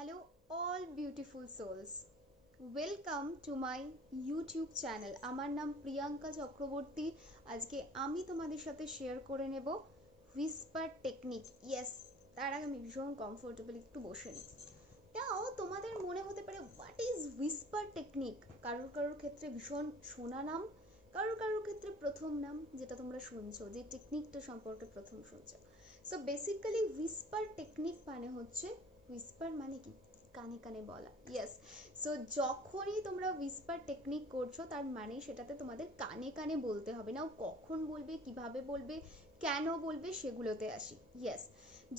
Hello, all beautiful souls. Welcome to my YouTube channel. আমার নাম প্রিয়াঙ্কা চক্রবর্তী। আজকে আমি তোমাদের সাথে শেয়ার করে নেব হুইসপার টেকনিক। ইয়েস, তার আগে আমি ভীষণ কমফোর্টেবল একটু বসে নিই। তাও তোমাদের মনে হতে পারে হোয়াট ইজ হুইসপার টেকনিক। কারোর কারোর ক্ষেত্রে ভীষণ শোনা নাম, কারোর কারোর ক্ষেত্রে প্রথম নাম, যেটা তোমরা শুনছো, যে টেকনিকটা সম্পর্কে প্রথম শুনছো। সো বেসিক্যালি হুইসপার টেকনিক মানে হচ্ছে, হুইসপার মানে কি, কানে কানে বলা। ইয়েস, সো যখনই তোমরা হুইসপার টেকনিক করছো তার মানে সেটাতে তোমাদের কানে কানে বলতে হবে। নাও কখন বলবে, কিভাবে বলবে, কেন বলবে, সেগুলোতে আসি। ইয়েস,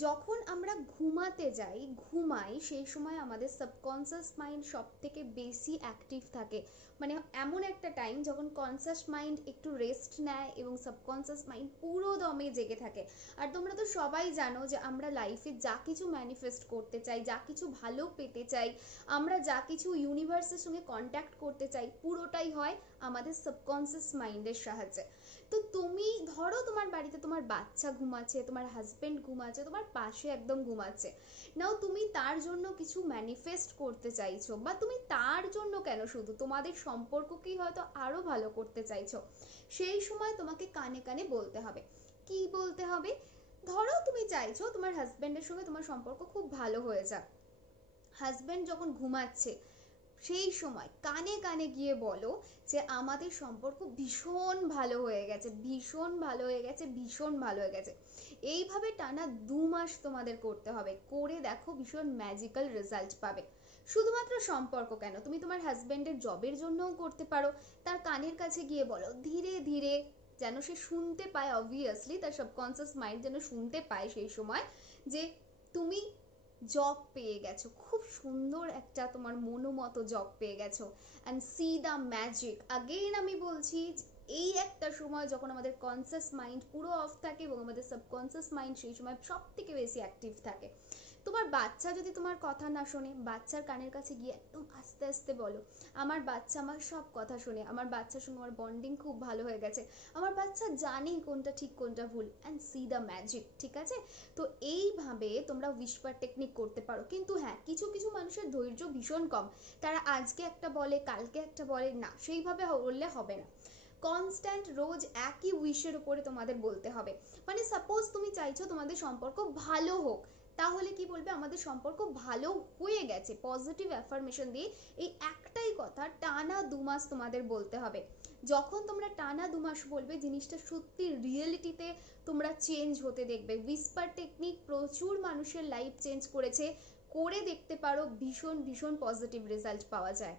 যখন আমরা ঘুমাতে যাই, ঘুমাই, সেই সময় আমাদের সাবকনসিয়াস মাইন্ড সব থেকে বেশি অ্যাক্টিভ থাকে। মানে এমন একটা টাইম যখন কনসিয়াস মাইন্ড একটু রেস্ট নেয় এবং সাবকনসিয়াস মাইন্ড পুরো দমে জেগে থাকে। আর তোমরা তো সবাই জানো যে আমরা লাইফে যা কিছু ম্যানিফেস্ট করতে চাই, যা কিছু ভালো পেতে চাই, আমরা যা কিছু ইউনিভার্সের সঙ্গে কন্ট্যাক্ট করতে চাই, পুরোটাই হয় আমাদের সাবকনসিয়াস মাইন্ডের সাহায্যে। তো তুমি ধরো তোমার বাড়িতে তোমার বাচ্চা ঘুমাচ্ছে, তোমার হাজবেন্ড ঘুমাচ্ছে, তোমার পাশে একদম ঘুমাচ্ছে, নাও তুমি তার জন্য কিছু ম্যানিফেস্ট করতে চাইছো, বা তুমি তার জন্য কেন, শুধু তোমাদের সম্পর্ককেই হয়তো আরো ভালো করতে চাইছো। সেই সময় তোমাকে কানে কানে বলতে হবে। কি বলতে হবে? ধরো তুমি চাইছো তোমার হাজবেন্ডের সঙ্গে তোমার সম্পর্ক খুব ভালো হয়ে যাক। হাজবেন্ড যখন ঘুমাচ্ছে সেই সময় কানে কানে গিয়ে বলো যে আমাদের সম্পর্ক ভীষণ ভালো হয়ে গেছে, ভীষণ ভালো হয়ে গেছে, ভীষণ ভালো হয়ে গেছে। এইভাবে টানা 2 মাস তোমাদের করতে হবে। করে দেখো, ভীষণ ম্যাজিক্যাল রেজাল্ট পাবে। শুধুমাত্র সম্পর্ক কেন, তুমি তোমার হাজবেন্ডের জবের জন্যও করতে পারো। তার কানের কাছে গিয়ে বলো ধীরে ধীরে, যেন সে শুনতে পায়, অবভিয়াসলি তার সাবকনসিয়াস মাইন্ড যেন শুনতে পায় সেই সময়, যে তুমি জব পেয়ে গেছো, খুব সুন্দর একটা তোমার মনোমতো জব পেয়ে গেছো। And C the magic. Again আমি বলছি, এই একটা সময় যখন আমাদের কনসিয়াস মাইন্ড পুরো অফ থাকে এবং আমাদের সাবকনসিয়াস মাইন্ড সেই সময় সব থেকে বেশি অ্যাক্টিভ থাকে। তোমার বাচ্চা যদি তোমার কথা না শোনে, বাচ্চার কানের কাছে গিয়ে একদম আস্তে আস্তে বলো, আমার বাচ্চা আমার সব কথা শোনে, আমার বাচ্চার সঙ্গে আমার বন্ডিং খুব ভালো হয়ে গেছে, আমার বাচ্চা জানে কোনটা ঠিক কোনটা ভুল। And C the magic. ঠিক আছে? তো এইভাবে তোমরা হুইসপার টেকনিক করতে পারো। কিন্তু হ্যাঁ, কিছু কিছু মানুষের ধৈর্য ভীষণ কম। তারা আজকে একটা বলে, কালকে একটা বলে, না সেইভাবে বললে হবে না। কনস্ট্যান্ট রোজ একই উইশের উপরে তোমাদের বলতে হবে। মানে সাপোজ তুমি চাইছো তোমাদের সম্পর্ক ভালো হোক, তাহলে কি বলবে, আমাদের সম্পর্ক ভালো হয়ে গেছে, পজিটিভ অ্যাফার্মেশন দিয়ে এই একটাই কথা টানা 2 মাস তোমাদের বলতে হবে। যখন তোমরা টানা 2 মাস বলবে, জিনিসটা সত্যি রিয়েলিটিতে তোমরা চেঞ্জ হতে দেখবে। হুইসপার টেকনিক প্রচুর মানুষের লাইফ চেঞ্জ করেছে, করে দেখতে পারো, ভীষণ ভীষণ পজিটিভ রেজাল্ট পাওয়া যায়।